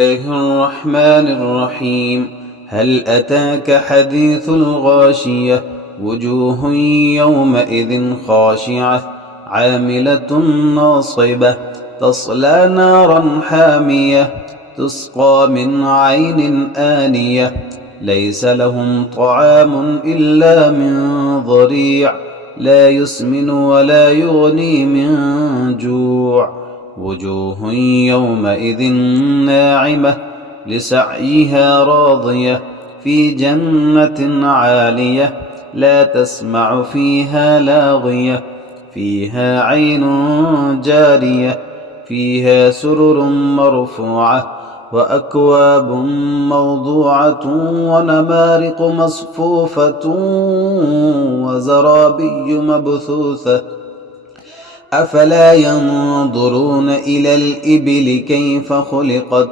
الله الرحمن الرحيم. هل أتاك حديث الغاشية؟ وجوه يومئذ خاشعة عاملة ناصبة تصلى نارا حامية تسقى من عين آنية ليس لهم طعام إلا من ضريع لا يسمن ولا يغني من جوع. وجوه يومئذ ناعمة لسعيها راضية في جنة عالية لا تسمع فيها لاغية فيها عين جارية فيها سرر مرفوعة وأكواب موضوعة ونمارق مصفوفة وزرابي مبثوثة. أفلا ينظرون إلى الإبل كيف خلقت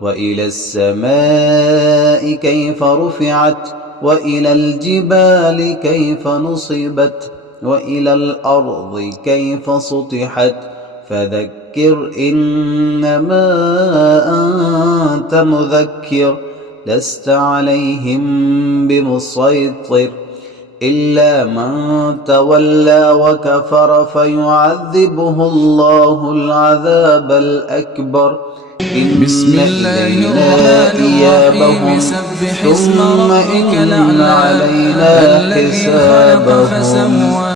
وإلى السماء كيف رفعت وإلى الجبال كيف نصبت وإلى الأرض كيف سطحت. فذكر إنما أنت مذكر لست عليهم بمسيطر إلا من تولى وكفر فيعذبه الله العذاب الأكبر. بسم الله الرحمن الرحيم. سبح اسم ربك الأعلى الذي خلق فسوى